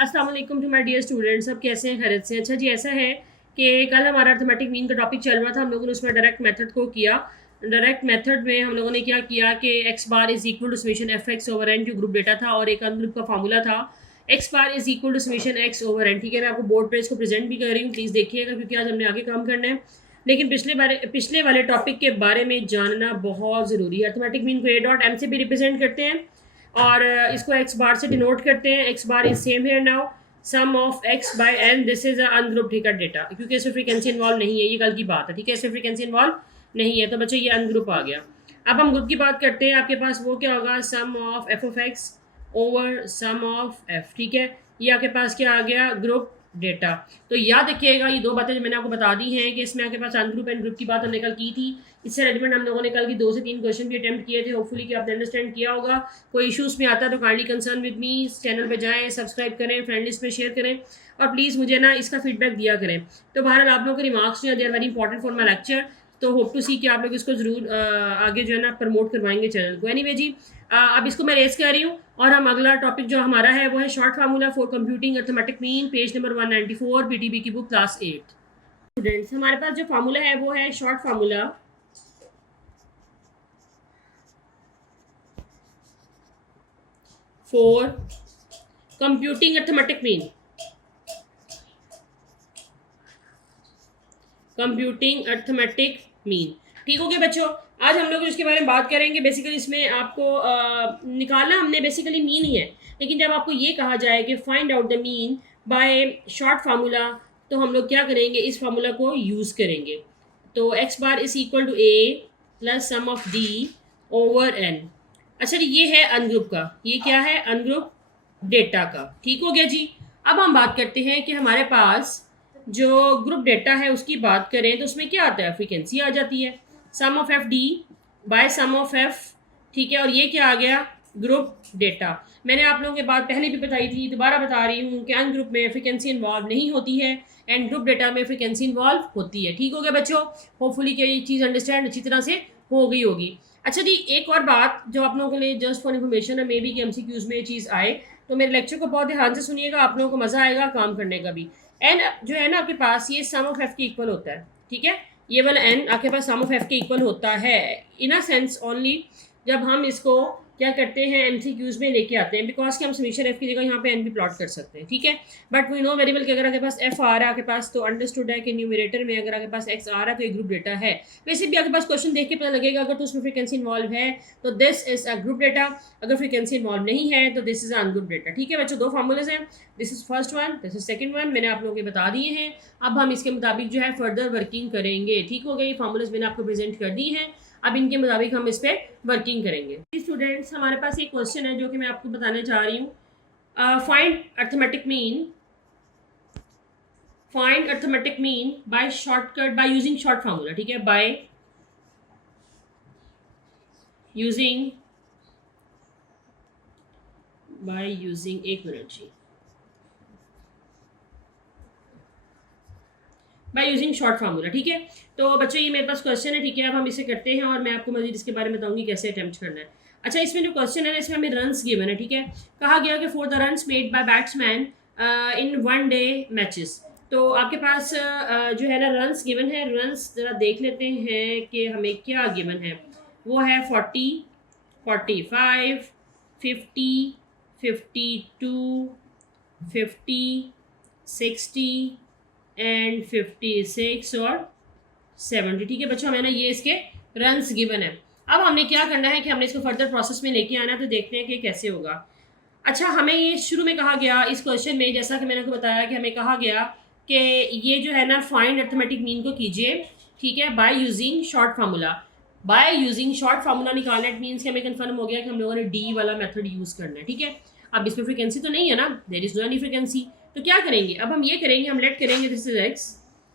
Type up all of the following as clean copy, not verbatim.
अस्सलाम वालेकुम to my dear students. सब कैसे हैं? खैरियत से? अच्छा जी, ऐसा है कि कल हमारा अर्थमेटिक मीन का टॉपिक चल रहा था। हम लोगों ने उसमें डायरेक्ट मेथड को किया। डायरेक्ट मेथड में हम लोगों ने क्या किया कि X bar is equal to summation F X over N, जो ग्रुप डेटा था, और एक अनग्रुप का फार्मूला था X bar is equal to summation X over N. ठीक है, मैं आपको बोर्ड पे इसको प्रेजेंट भी कर रही हूँ, प्लीज़ देखिएगा, क्योंकि आज हमने आगे काम करना है। लेकिन पिछले वाले टॉपिक के बारे में जानना बहुत ज़रूरी है। अर्थमेटिक मीन को ए डॉट एम से भी रिप्रेजेंट करते हैं और इसको एक्स बार से डिनोट करते हैं। एक्स बार इज सेम है now sum of X by N, this is ungroup ठीक है डेटा, क्योंकि इसमें फ्रीक्वेंसी इन्वॉल्व नहीं है, ये कल की बात है। ठीक है, इसमें फ्रीक्वेंसी इन्वॉल्व नहीं है, तो बच्चों ये अनग्रुप आ गया। अब हम ग्रुप की बात करते हैं। आपके पास वो क्या होगा, sum of F of X over sum of F. ठीक है, ये आपके पास क्या आ गया, ग्रुप डेटा। तो याद रखिएगा ये दो बातें जो मैंने आपको बता दी हैं कि इसमें आपके पास अनग्रुप एंड ग्रुप की बात हमने कल की थी। इससे रिलेटेड हम लोगों ने कल की 2 से 3 क्वेश्चन भी अटेम्प्ट किए थे। होपफुली कि आपने अंडरस्टैंड किया होगा। कोई इशूज़ में आता है तो kindly concern with me, channel पे जाएं, सब्सक्राइब करें, फ्रेंड लिस्ट में शेयर करें और प्लीज़ मुझे ना इसका फीडबैक दिया करें। तो बहरहाल आप लोगों के रिमार्क्स जो है they are very important for my lecture. तो होप टू सी कि आप लोग इसको ज़रूर आगे जो है ना प्रमोट करवाएंगे चैनल को। एनीवे जी, अब इसको मैं रेस कर रही हूँ और हम अगला टॉपिक जो हमारा है वो है short formula for computing arithmetic mean, page number 194, PTB की बुक क्लास 8। स्टूडेंट्स, हमारे पास जो फार्मूला है वो है short formula for computing arithmetic mean. Computing arithmetic mean, ठीक हो गया बच्चों। आज हम लोग इसके बारे में बात करेंगे। बेसिकली इसमें आपको निकालना हमने बेसिकली मीन ही है, लेकिन जब आपको ये कहा जाए कि find out the mean by short formula, तो हम लोग क्या करेंगे, इस फार्मूला को यूज़ करेंगे। तो X bar is equal to A plus sum of D over N. अच्छा जी, ये है अनग्रुप का, ये क्या है, अनग्रुप डेटा का। ठीक हो गया जी। अब हम बात करते हैं कि हमारे पास जो ग्रुप डेटा है उसकी बात करें तो उसमें क्या आता है, फ्रीक्वेंसी आ जाती है, sum of F D by sum of F. ठीक है, और ये क्या आ गया, ग्रुप डेटा। मैंने आप लोगों के बात पहले भी बताई थी, दोबारा बता रही हूँ कि अन ग्रुप में फ्रीक्वेंसी इन्वॉल्व नहीं होती है एंड ग्रुप डेटा में फ्रीक्वेंसी इन्वॉल्व होती है। ठीक हो गया बच्चों, होपफुली कि ये चीज़ अंडरस्टैंड अच्छी तरह से हो गई होगी। अच्छा जी, एक और बात जो आप लोगों के लिए जस्ट फॉर इन्फॉर्मेशन है, मे बी कि एमसीक्यूज में ये चीज़ आए, तो मेरे लेक्चर को बहुत ध्यान से सुनिएगा, आप लोगों को मज़ा आएगा काम करने का भी। एन जो है ना आपके पास, ये सम ऑफ एफ के इक्वल होता है। ठीक है, ये वाला एन आपके पास सम ऑफ एफ के इक्वल होता है इन अ सेंस ओनली जब हम इसको क्या करते हैं, एमसीक्यूज में लेके आते हैं, बिकॉज कि हम समीशन एफ की जगह यहाँ पे एन भी प्लॉट कर सकते हैं। ठीक है, but we know very well कि अगर आपके पास एफ आ रहा है आपके पास, तो अंडरस्टूड है कि न्यूमरेटर में अगर आपके पास एक्स आ रहा है तो एक ग्रुप डेटा है। वैसे भी आपके पास क्वेश्चन देख के पता लगेगा, अगर तो उसमें फ्रीक्वेंसी इन्वॉल्व है तो this is a group data, अगर फ्रीक्वेंसी इन्वॉल्व नहीं है तो this is ungroup data. ठीक है बच्चों, दो फार्मूलेज हैं, this is first one, this is second one, मैंने आप लोगों के बता दिए हैं। अब हम इसके मुताबिक जो है फर्दर वर्किंग करेंगे। ठीक हो गई, फार्मूलेज मैंने आपको प्रेजेंट कर दी है, अब इनके मुताबिक हम इस पर वर्किंग करेंगे। स्टूडेंट्स, हमारे पास एक क्वेश्चन है जो कि मैं आपको बताने जा रही हूँ। Find arithmetic mean, find arithmetic mean by shortcut, by using short formula. ठीक है, बाय यूजिंग एक मिनट जी, बाय यूजिंग शॉर्ट फार्मूला। ठीक है, तो बच्चों ये मेरे पास क्वेश्चन है। ठीक है, अब हम इसे करते हैं और मैं आपको मजीद इसके बारे में बताऊंगी कैसे अटेम्प्ट करना है। अच्छा, इसमें जो क्वेश्चन है ना, इसमें हमें रन्स गिवन है। ठीक है, कहा गया कि for the runs made by batsman in one day matches. तो आपके पास जो है ना रन्स गिवन है। रन्स ज़रा देख लेते हैं कि हमें क्या गिवन है। वो है 40, 45, 50, 52, 50, 60 एंड 56 और 70। ठीक है बच्चों, हमें ना ये इसके रन्स गिवन है। अब हमने क्या करना है कि हमने इसको फर्दर प्रोसेस में लेके आना है, तो देखते हैं कि कैसे होगा। अच्छा, हमें ये शुरू में कहा गया इस क्वेश्चन में, जैसा कि मैंने आपको बताया कि हमें कहा गया कि ये जो है ना फाइंड अर्थमेटिक मीन को कीजिए। ठीक है, by using short formula. Bye using short formula निकालना, इट मीन्स कि हमें कंफर्म हो गया कि हम लोगों ने डी वाला मेथड यूज़ करना है। ठीक है, अब इसमें फ्रिक्वेंसी तो नहीं है ना, there is no any frequency, तो क्या करेंगे, अब हम ये करेंगे, हम लेट करेंगे दिस इज एक्स।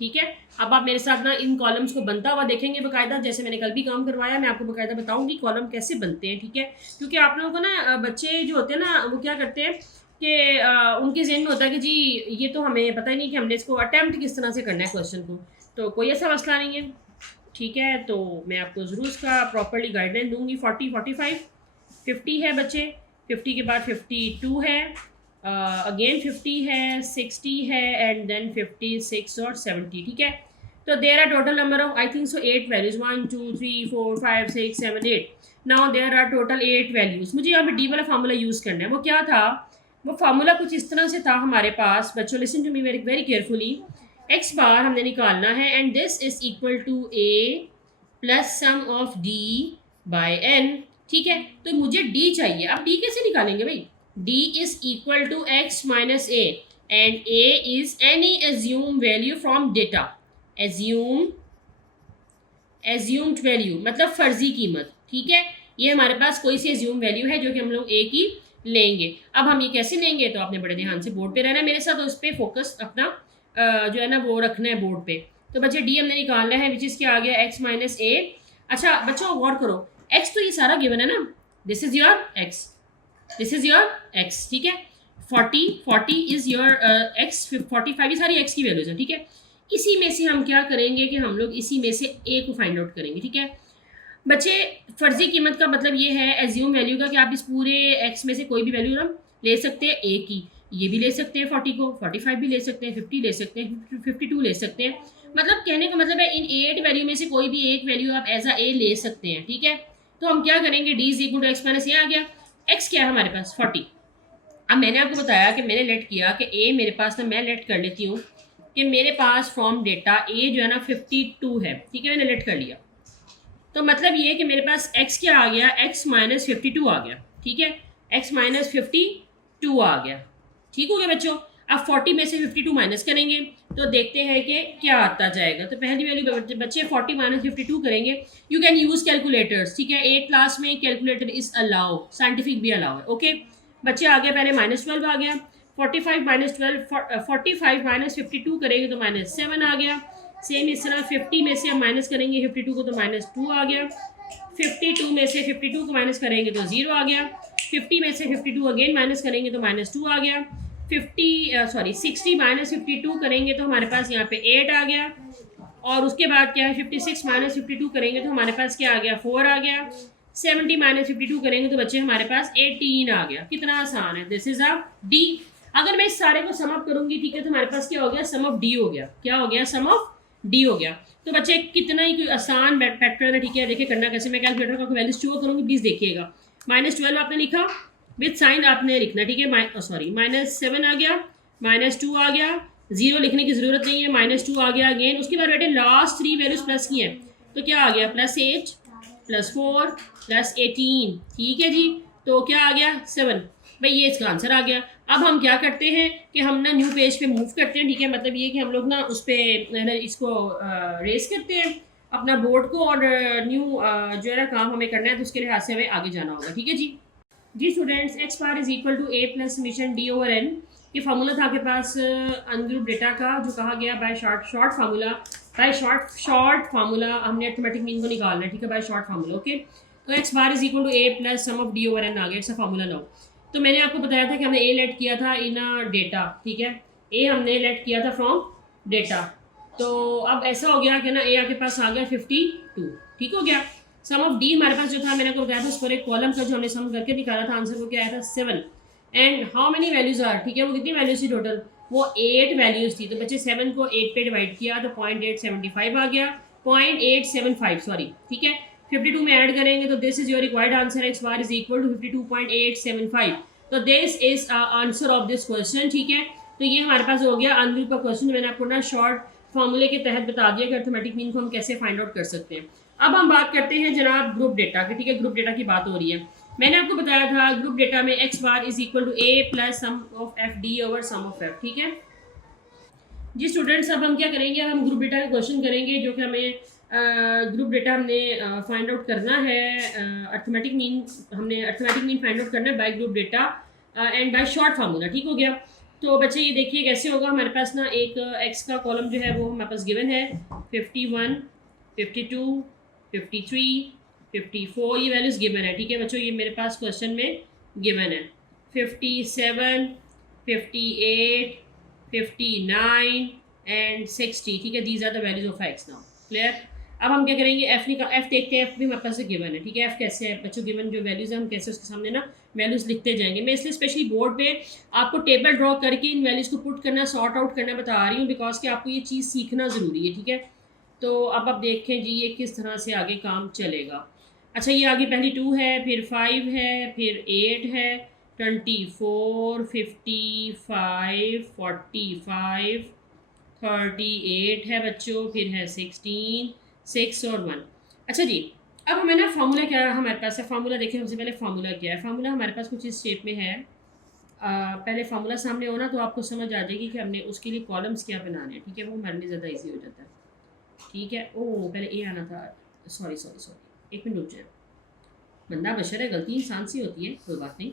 ठीक है, अब आप मेरे साथ ना इन कॉलम्स को बनता हुआ देखेंगे बाकायदा, जैसे मैंने कल भी काम करवाया, मैं आपको बाकायदा बताऊंगी कॉलम कैसे बनते हैं। ठीक है, क्योंकि आप लोगों को ना बच्चे जो होते हैं ना वो क्या करते हैं कि उनके जहन में होता है कि जी ये तो हमें पता ही नहीं कि हमने इसको अटैम्प्ट किस तरह से करना है क्वेश्चन को, तो कोई ऐसा मसला नहीं है। ठीक है, तो मैं आपको ज़रूर इसका प्रॉपरली गाइडलाइन दूंगी। 40, 45, 50 है बच्चे, 50 के बाद 52 है, अगेन 50 है, 60 है एंड देन 56 और 70, ठीक है। तो there are total number of I think so 8 values, 1 2 3 4 5 6 7 8। Now there are total 8 values. मुझे यहाँ पे डी वाला फार्मूला यूज़ करना है। वो क्या था? वो फार्मूला कुछ इस तरह से था हमारे पास बच्चों, listen to me very very carefully. X bar हमने निकालना है and this is equal to A plus sum of D by N, ठीक है। तो मुझे डी चाहिए। अब डी कैसे निकालेंगे भाई? D is equal to X minus A and A is any assume value from data. Assumed value मतलब फर्जी कीमत, ठीक है। ये हमारे पास कोई सी एज्यूम वैल्यू है जो कि हम लोग ए की लेंगे। अब हम ये कैसे लेंगे? तो आपने बड़े ध्यान से बोर्ड पे रहना है मेरे साथ, और उस पर फोकस अपना जो है ना वो रखना है बोर्ड पे। तो बच्चे डी हमने निकालना है विच इज़ क्या आ गया? एक्स माइनस ए। अच्छा बच्चों गौर करो, एक्स तो ये सारा गिवन है ना, this is your x, this is your x, ठीक है। 40 इज योर एक्स, 45 ये सारी एक्स की वैल्यूज हैं, ठीक है। इसी में से हम क्या करेंगे कि हम लोग इसी में से ए को फाइंड आउट करेंगे, ठीक है। बच्चे फर्जी कीमत का मतलब ये है एज्यूम वैल्यू का कि आप इस पूरे एक्स में से कोई भी वैल्यू हम ले सकते हैं ए की। ये भी ले सकते हैं 40 को, 45 भी ले सकते हैं, 50 ले सकते हैं, 52 ले सकते हैं। मतलब कहने का मतलब है इन 8 वैल्यू में से कोई भी एक वैल्यू आप एज अ ए ले सकते हैं, ठीक है। तो हम क्या करेंगे? D is equal to X minus A आ गया। एक्स क्या है हमारे पास? 40। अब मैंने आपको बताया कि मैंने लेट किया कि ए मेरे पास ना, मैं लेट कर लेती हूँ कि मेरे पास फ्रॉम डेटा ए जो है ना 52 है, ठीक है। मैंने लेट कर लिया। तो मतलब ये कि मेरे पास x क्या आ गया? x माइनस 52 आ गया, ठीक है। x माइनस 52 आ गया, ठीक हो गया बच्चों। अब 40 में से 52 माइनस करेंगे तो देखते हैं कि क्या आता जाएगा। तो पहली वैल्यू बच्चे 40 माइनस 52 करेंगे। यू कैन यूज़ कैलकुलेटर्स, ठीक है। 8 क्लास में कैलकुलेटर इज अलाउ, साइंटिफिक भी अलाउ है, ओके। बच्चे आ गया, पहले -12 आ गया। 45 माइनस 12, 45 माइनस 52 करेंगे तो -7 आ गया। सेम इस तरह 50 में से हम माइनस करेंगे 52 को तो -2 आ गया। 52 में से 52 को माइनस करेंगे तो 0 आ गया। 50 में से 52 अगेन माइनस करेंगे तो -2 आ गया। 60 माइनस 52 करेंगे तो हमारे पास यहाँ पे 8 आ गया। और उसके बाद क्या है? 56 माइनस 52 करेंगे तो हमारे पास क्या आ गया? 4 आ गया। 70 माइनस 52 करेंगे तो बच्चे हमारे पास 18 आ गया। कितना आसान है। This is a D. अगर मैं इस सारे को सम अप करूंगी, ठीक है, तो हमारे पास क्या हो गया? सम ऑफ डी हो गया। क्या हो गया? सम ऑफ डी हो गया। तो बच्चे कितना ही कोई आसान पैटर्न है, ठीक है। देखिए करना कैसे, मैं कैलकुलेटर का वैल्यू शो करूंगी, प्लीज देखिएगा। -12 आपने लिखा, विद साइन आपने लिखना, ठीक है। सॉरी -7 आ गया, -2 आ गया, 0 लिखने की जरूरत नहीं है, -2 आ गया अगेन। उसके बाद बेटे लास्ट 3 वैल्यूज प्लस की हैं, तो क्या आ गया? +8 +4 +18, ठीक है जी। तो क्या आ गया? 7। भाई ये इसका आंसर आ गया। अब हम क्या करते हैं कि हम ना न्यू पेज पे मूव करते हैं, ठीक है। मतलब ये कि हम लोग ना उस पर इसको रेस करते हैं अपना बोर्ड को, और न्यू जो है ना काम हमें करना है, तो उसके लिहाज से हमें आगे जाना होगा, ठीक है जी students, X bar is equal to A plus summation D over N. ये फार्मूला था आपके पास अनग्रुप डेटा का, जो कहा गया by short formula. By short formula हमने अर्थमेटिक मीन को निकालना है, ठीक है, बाय शॉर्ट फार्मूला, ओके। तो X bar is equal to A plus sum of D over N आ गया, ऐसा फार्मूला लो। तो मैंने आपको बताया था कि हमने ए लेट किया था इन डेटा, ठीक है। ए हमने लेट किया था फ्रॉम डेटा। तो अब ऐसा हो गया कि ना ए आपके पास आ गया 52, ठीक हो गया। सम ऑफ डी हमारे पास जो था, मैंने आपको बताया था, उस पर एक कॉलम का जो हमने सम करके निकाला था, आंसर वो क्या आया था? 7। And how many values are, ठीक है, वो कितनी वैल्यूज थी टोटल? वो 8 वैल्यूज थी। तो बच्चे 7 को 8 पे डिवाइड किया तो 0.875 आ गया, 0.875 सॉरी, ठीक है। 52 में ऐड करेंगे तो this is your required answer, X bar is equal to 52.875। तो this is answer of this question, ठीक है। तो ये हमारे पास हो गया अनग्रुप का क्वेश्चन। मैंने आपको ना शॉर्ट फॉर्मूले के तहत बता दिया कि अर्थमेटिक मीन को हम कैसे फाइंड आउट कर सकते हैं। अब हम बात करते हैं जनाब ग्रुप डेटा की, ठीक है। ग्रुप डेटा की बात हो रही है। मैंने आपको बताया था ग्रुप डेटा में X bar is equal to A plus sum of F D over sum of F, ठीक है जी स्टूडेंट्स। अब हम क्या करेंगे? अब हम ग्रुप डेटा का क्वेश्चन करेंगे, जो कि हमें ग्रुप डेटा हमने फाइंड आउट करना है। अर्थमेटिक मीन फाइंड आउट करना है by group data and by short formula, ठीक हो गया। तो बच्चे ये देखिए कैसे होगा। हमारे पास ना एक एक्स का कॉलम जो है वो हमारे पास गिवन है, 51 52 53 54 ये वैल्यूज़ गिवन है, ठीक है बच्चों। ये मेरे पास क्वेश्चन में गिवन है 57 58 59 एंड 60, ठीक है। These are the values of X now, clear. अब हम क्या करेंगे, एफ देखते हैं, एफ भी हमारे पास गिवन है, ठीक है। एफ कैसे है बच्चों, गिवन जो वैल्यूज़ है हम कैसे उसके सामने ना वैल्यूज़ लिखते जाएंगे। मैं इसलिए स्पेशली बोर्ड पे आपको टेबल ड्रॉ करके इन वैल्यूज़ को पुट करना, सॉर्ट आउट करना बता रही हूँ, बिकॉज कि आपको ये चीज़ सीखना ज़रूरी है, ठीक है। तो अब आप देखें जी ये किस तरह से आगे काम चलेगा। अच्छा, ये आगे पहली 2 है, फिर 5 है, फिर 8 है, 24, 55, 45, 38 है बच्चों, फिर है 16, 6 और 1। अच्छा जी, अब हमें ना फार्मूला क्या है हमारे पास है, फार्मूला देखें सबसे पहले फार्मूला क्या है। फार्मूला हमारे पास कुछ इस शेप में है। पहले फार्मूला सामने हो ना तो आपको समझ आ जाएगी कि हमने उसके लिए कॉलम्स क्या बनाने हैं, ठीक है। वो हमारे लिए ज़्यादा ईजी हो जाता है, ठीक है। ओह पहले ए आना था, सॉरी सॉरी सॉरी, एक मिनट रुक जाए। बंदा बशर है, गलती इंसान सी होती है, कोई बात नहीं।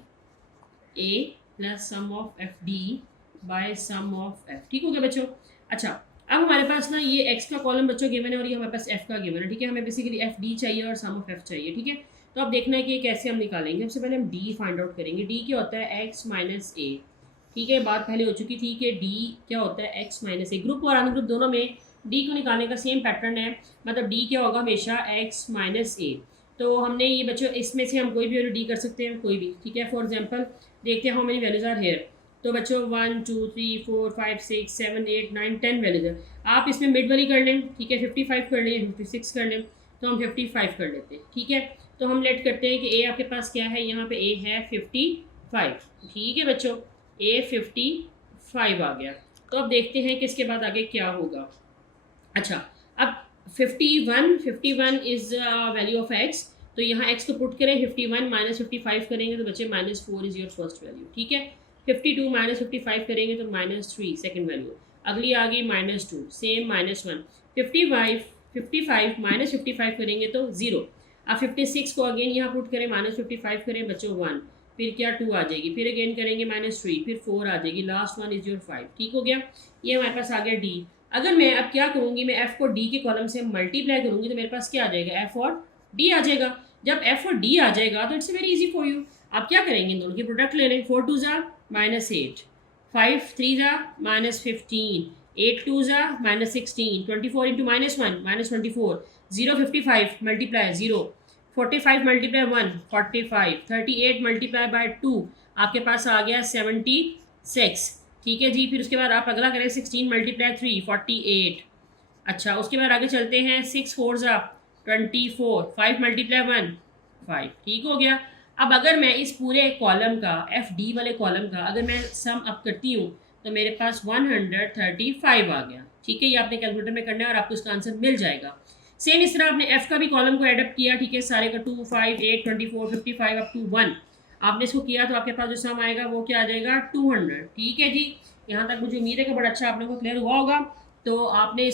A plus sum of F D by sum of F, ठीक हो गया बच्चों। अच्छा, अब हमारे पास ना ये एक्स का कॉलम बच्चों गिवन है और ये हमारे पास एफ का गिवन है, ठीक है। हमें बेसिकली एफ डी चाहिए और सम ऑफ एफ चाहिए, ठीक है। तो अब देखना है कि ये कैसे हम निकालेंगे। सबसे पहले हम डी फाइंड आउट करेंगे। डी क्या होता है, एक्स माइनस ए, ठीक है। बात पहले हो चुकी थी कि डी क्या होता है, एक्स माइनस ए। ग्रुप और अनग्रुप दोनों में डी को निकालने का सेम पैटर्न है, मतलब डी क्या होगा हमेशा एक्स माइनस ए। तो हमने ये बच्चों इसमें से हम कोई भी वैल्यू डी कर सकते हैं, कोई भी, ठीक है। फॉर एग्जाम्पल देखते हैं how many values are here. तो बच्चों 1 2 3 4 5 6 7 8 9 10 वैल्यूज है। आप इसमें मिड वाली कर लें, ठीक है। 55 कर लें, 56 कर लें, तो हम 55 कर लेते हैं, ठीक है। तो हम लेट करते हैं कि ए आपके पास क्या है, यहाँ पे ए है 55, ठीक है बच्चों। ए 55 आ गया। तो अब देखते हैं कि इसके बाद आगे क्या होगा। अच्छा, अब 51 इज़ वैल्यू ऑफ एक्स, तो यहाँ एक्स को पुट करें, 51 माइनस 55 करेंगे तो बच्चे -4 इज़ योर फर्स्ट वैल्यू, ठीक है। 52 माइनस 55 करेंगे तो -3 सेकंड वैल्यू। अगली आ गई -2, सेम -1। 55 माइनस 55 करेंगे तो 0। अब 56 को अगेन यहाँ पुट करें, -55 करें बच्चों 1, फिर क्या 2 आ जाएगी, फिर अगेन करेंगे -3, फिर 4 आ जाएगी, लास्ट वन इज़ योर 5, ठीक हो गया। ये हमारे पास आ गया डी। अगर मैं अब क्या करूँगी, मैं एफ को डी के कॉलम से मल्टीप्लाई करूँगी तो मेरे पास क्या आ जाएगा, एफ और डी आ जाएगा। जब एफ और डी आ जाएगा तो it's very easy for you. आप क्या करेंगे, इन दोनों की प्रोडक्ट ले लें। 4 2 ज़ा -8, 5 3 ज़ा -15, 8 2 ज़ा -16, 24 into -1 -24, 0 55 multiply 0, 45 multiply 1 45, 38 multiply by 2 आपके पास आ गया 76, ठीक है जी। फिर उसके बाद आप अगला करें, 16 मल्टीप्लाई 3 48। अच्छा, उसके बाद आगे चलते हैं, 6 4 ज़ा 24, 5 मल्टीप्लाई 1 5, ठीक हो गया। अब अगर मैं इस पूरे कॉलम का, एफ डी वाले कॉलम का अगर मैं सम अप करती हूँ तो मेरे पास 135 आ गया, ठीक है। ये आपने कैलकुलेटर में करना है और आपको उसका आंसर मिल जाएगा। सेम इस तरह आपने एफ का भी कॉलम को एडअप किया, ठीक है, सारे का 2 5 8 24 55 अप टू 1 आपने इसको किया तो आपके पास जो सम आएगा वो क्या आ जाएगा, 200, ठीक है जी। यहाँ तक मुझे उम्मीद है कि बड़ा अच्छा आप लोगों को क्लियर हुआ होगा। तो आपने